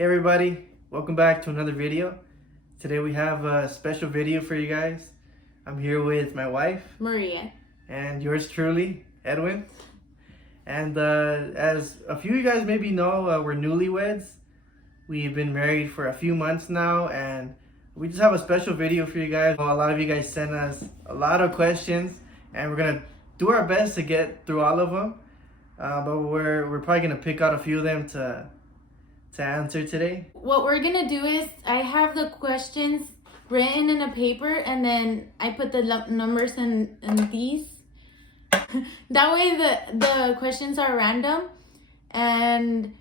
Hey everybody, welcome back to another video. Today we have a special video for you guys. I'm here with my wife, Maria. And yours truly, Edwin. And as a few of you guys maybe know, we're newlyweds. We've been married for a few months now, and we just have a special video for you guys. A lot of you guys sent us a lot of questions, and we're gonna do our best to get through all of them. But we're probably gonna pick out a few of them to answer today. What we're gonna do is I have the questions written in a paper, and then I put the numbers in these. That way the questions are random, and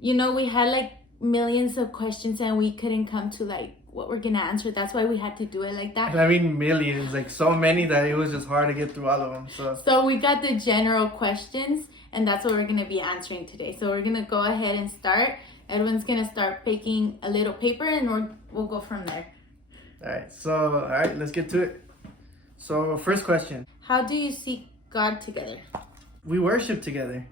we had like millions of questions and we couldn't come to like what we're gonna answer. That's why we had to do it like that. I mean millions, like so many that it was just hard to get through all of them. So we got the general questions, and that's what we're gonna be answering today. So we're gonna go ahead and start. Edwin's gonna start picking a little paper, and we'll go from there. All right, let's get to it. So first question: how do you seek God together? We worship together.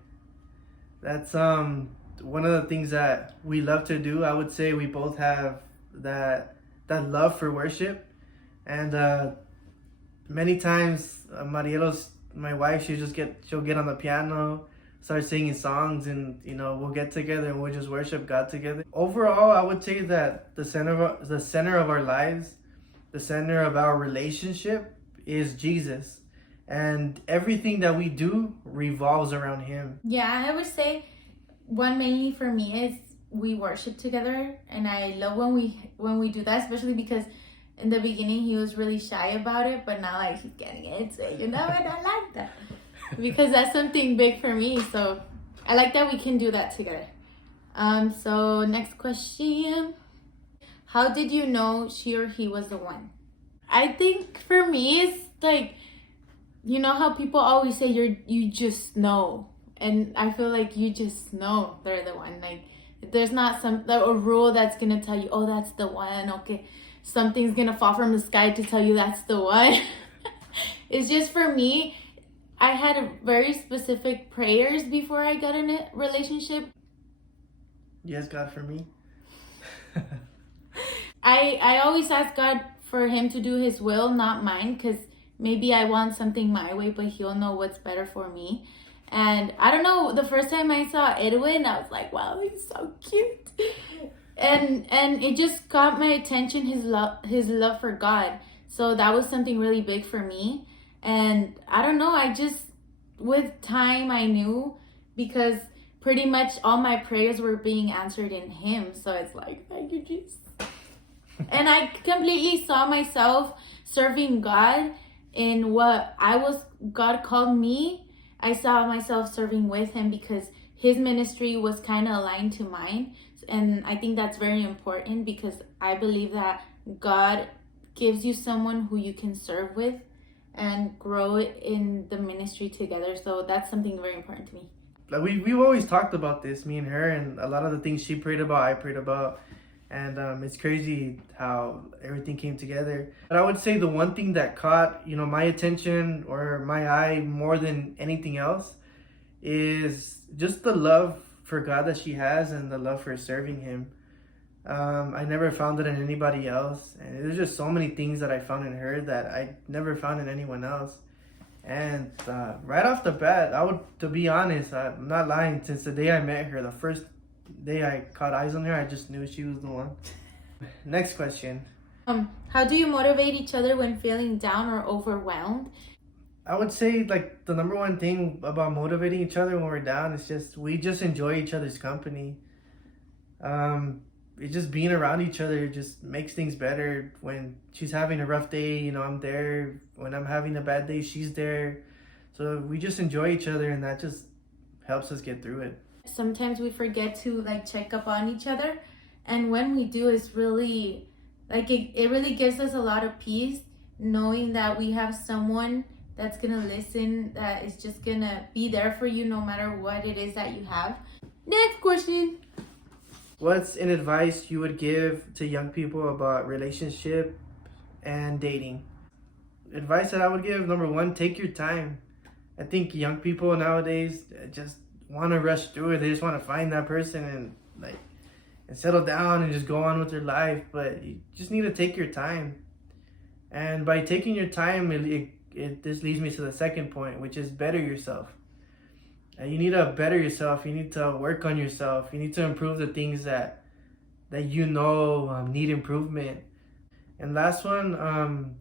That's one of the things that we love to do. I would say we both have that love for worship, and many times Marielo's my wife. She'll get on the piano, start singing songs, and we'll get together and we'll just worship God together. Overall, I would say that the center of our lives, the center of our relationship is Jesus, and everything that we do revolves around him. Yeah, I would say one mainly for me is we worship together, and I love when we do that, especially because in the beginning he was really shy about it, but now like he's getting into it, and I like that. Because that's something big for me, so I like that we can do that together. So next question: how did you know she or he was the one? I think for me it's like, how people always say you just know, and I feel like you just know they're the one. Like there's not a rule that's gonna tell you, oh, that's the one. Okay, something's gonna fall from the sky to tell you that's the one. It's just for me. I had very specific prayers before I got in a relationship. Yes, God for me. I always ask God for him to do his will, not mine, because maybe I want something my way, but he'll know what's better for me. And I don't know, the first time I saw Edwin, I was like, wow, he's so cute. And it just caught my attention, his love for God. So that was something really big for me. And I don't know, with time I knew, because pretty much all my prayers were being answered in him. So it's like, thank you, Jesus. And I completely saw myself serving God in what God called me. I saw myself serving with him because his ministry was kind of aligned to mine. And I think that's very important, because I believe that God gives you someone who you can serve with and grow in the ministry together. So that's something very important to me. Like we've always talked about this, me and her, and a lot of the things she prayed about, I prayed about. And it's crazy how everything came together. But I would say the one thing that caught, my attention or my eye more than anything else is just the love for God that she has and the love for serving him. I never found it in anybody else, and there's just so many things that I found in her that I never found in anyone else. And right off the bat, to be honest, I'm not lying, since the day I met her, the first day I caught eyes on her, I just knew she was the one. Next question: how do you motivate each other when feeling down or overwhelmed? I would say like the number one thing about motivating each other when we're down is we just enjoy each other's company. It's just being around each other just makes things better. When she's having a rough day, I'm there. When I'm having a bad day, she's there. So we just enjoy each other, and that just helps us get through it. Sometimes we forget to check up on each other, and when we do, it's really it really gives us a lot of peace, knowing that we have someone that's gonna listen, that is just gonna be there for you no matter what it is that you have. Next question: what's an advice you would give to young people about relationship and dating? Advice that I would give: number one, take your time. I think young people nowadays just want to rush through it. They just want to find that person, and and settle down and just go on with their life. But you just need to take your time. And by taking your time, this leads me to the second point, which is better yourself. You need to better yourself. You need to work on yourself. You need to improve the things that need improvement. And last one,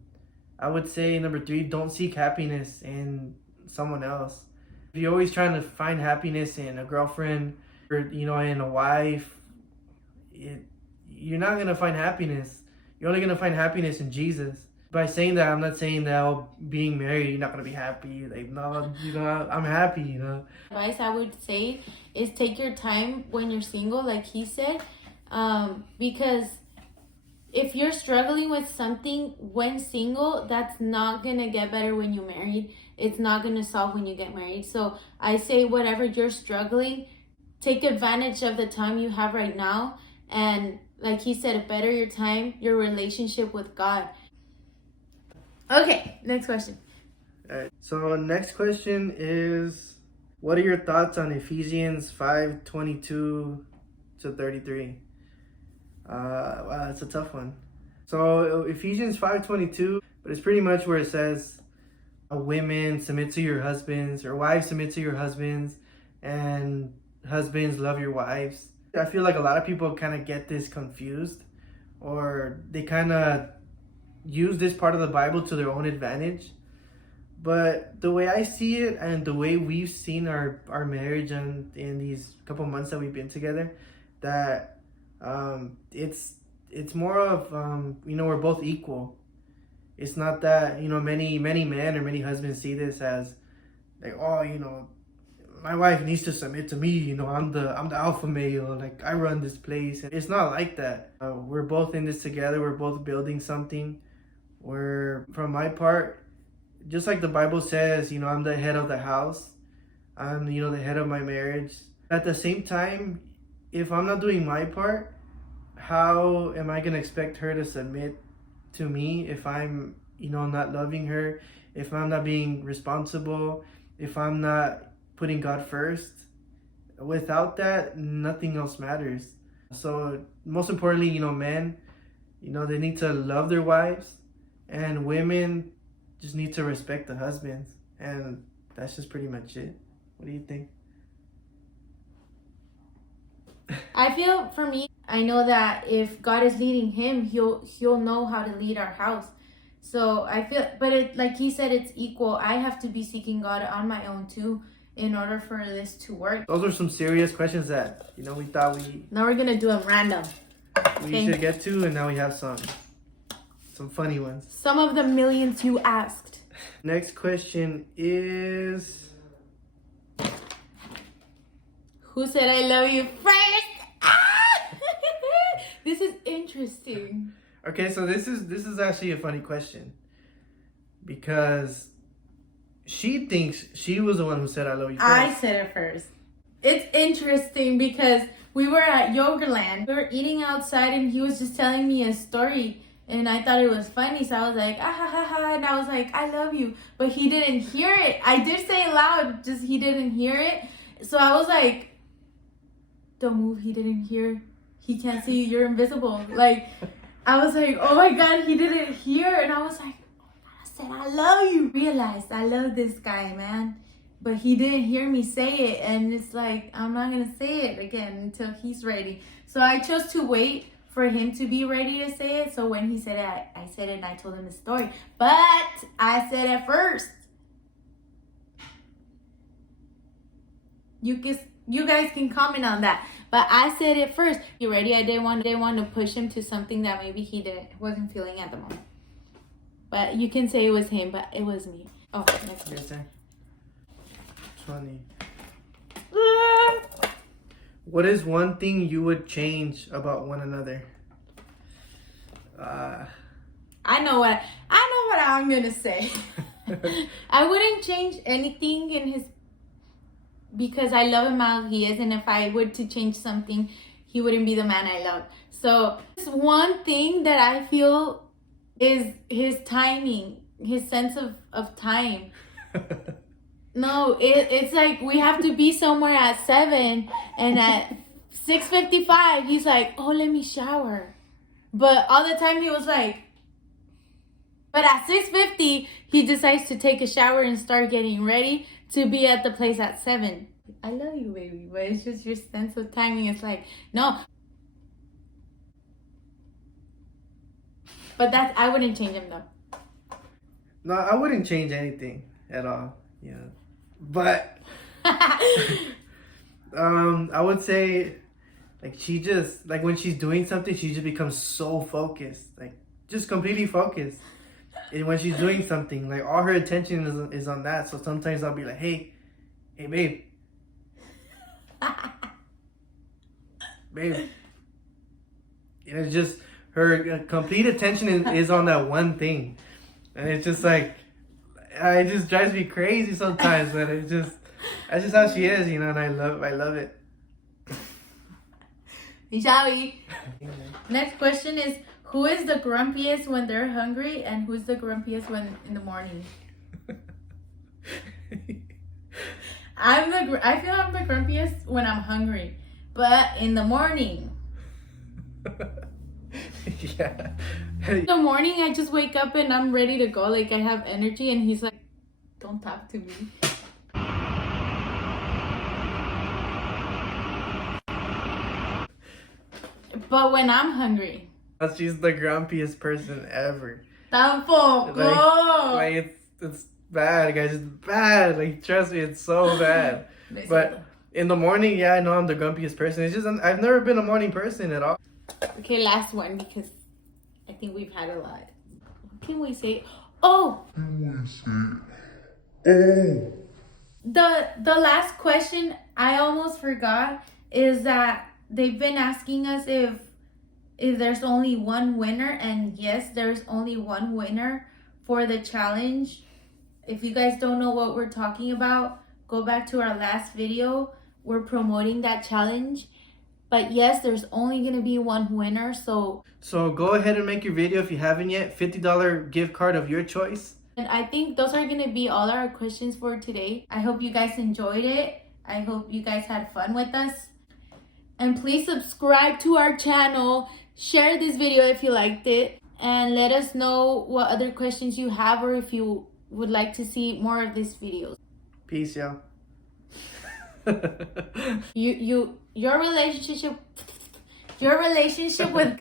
I would say number 3, don't seek happiness in someone else. If you're always trying to find happiness in a girlfriend or in a wife, you're not going to find happiness. You're only going to find happiness in Jesus. By saying that, I'm not saying that being married, you're not going to be happy. Like, no, I'm happy, Advice I would say is take your time when you're single, like he said, because if you're struggling with something when single, that's not going to get better when you're married. It's not going to solve when you get married. So I say whatever you're struggling, take advantage of the time you have right now. And like he said, better your time, your relationship with God. Okay, next question. All right. So next question is, what are your thoughts on Ephesians 5:22 to 33? Wow, it's a tough one. So Ephesians 5:22, but it's pretty much where it says, women submit to your husbands, or wives submit to your husbands, and husbands love your wives. I feel like a lot of people kind of get this confused, or they kind of use this part of the Bible to their own advantage. But the way I see it, and the way we've seen our marriage and in these couple months that we've been together, that it's more of we're both equal. It's not that many men or many husbands see this as like, my wife needs to submit to me. I'm the alpha male. Like, I run this place. And it's not like that. We're both in this together. We're both building something. From my part, just like the Bible says, I'm the head of the house. I'm the head of my marriage. At the same time, if I'm not doing my part, how am I gonna expect her to submit to me if I'm not loving her, if I'm not being responsible, if I'm not putting God first? Without that, nothing else matters. So most importantly, men, they need to love their wives, and women just need to respect the husbands. And that's just pretty much it. What do you think? I feel, for me, I know that if God is leading him, he'll know how to lead our house. So I feel, but like he said, it's equal. I have to be seeking God on my own too, in order for this to work. Those are some serious questions that we thought now we're gonna do them random. We should get to, and now we have some funny ones. Some of the millions you asked. Next question is, who said I love you first? Ah! This is interesting. Okay, so this is actually a funny question, because she thinks she was the one who said I love you first. I said it first. It's interesting because we were at Yogurland. We were eating outside and he was just telling me a story. And I thought it was funny, so I was like, ah ha ha ha, and I was like, I love you. But he didn't hear it. I did say it loud, just he didn't hear it. So I was like, don't move, he didn't hear. He can't see you, you're invisible. Like, I was like, oh my God, he didn't hear. And I was like, I said, I love you. Realized I love this guy, man. But he didn't hear me say it. And it's like, I'm not going to say it again until he's ready. So I chose to wait for him to be ready to say it. So when he said it, I said it and I told him the story. But I said it first. You guys can comment on that. But I said it first. You ready? I didn't want to push him to something that maybe he wasn't feeling at the moment. But you can say it was him, but it was me. Oh, next question. 20. What is one thing you would change about one another? I know what I'm gonna say. I wouldn't change anything in his, because I love him how he is, and if I were to change something, he wouldn't be the man I love. So this one thing that I feel is his timing, his sense of time. No, it's like we have to be somewhere at 7, and at 6:55, he's like, oh, let me shower. But all the time he was like, but at 6:50, he decides to take a shower and start getting ready to be at the place at 7. I love you, baby, but it's just your sense of timing. It's like, no. But I wouldn't change him though. No, I wouldn't change anything at all. Yeah. But I would say like she just like when she's doing something, she just becomes so focused. Like just completely focused. And when she's doing something, like all her attention is on that. So sometimes I'll be like, hey babe. Babe. And it's just her complete attention is on that one thing. And it's just like, it just drives me crazy sometimes. But that's just how she is, you know, and I love it. Xavi. Next question is, who is the grumpiest when they're hungry and who's the grumpiest when in the morning? I feel I'm the grumpiest when I'm hungry, but in the morning. Yeah. In the morning, I just wake up and I'm ready to go. Like I have energy, and he's like, "Don't talk to me." But when I'm hungry, She's the grumpiest person ever. tampoco. Like it's bad, guys. It's bad. Like trust me, it's so bad. But in the morning, yeah, I know I'm the grumpiest person. It's just I've never been a morning person at all. Okay, last one because I think we've had a lot. What can we say? Oh. The last question I almost forgot is that they've been asking us if there's only one winner, and yes, there's only one winner for the challenge. If you guys don't know what we're talking about, go back to our last video. We're promoting that challenge. But yes, there's only going to be one winner. So go ahead and make your video if you haven't yet. $50 gift card of your choice. And I think those are going to be all our questions for today. I hope you guys enjoyed it. I hope you guys had fun with us. And please subscribe to our channel. Share this video if you liked it. And let us know what other questions you have or if you would like to see more of these videos. Peace, y'all. Your relationship with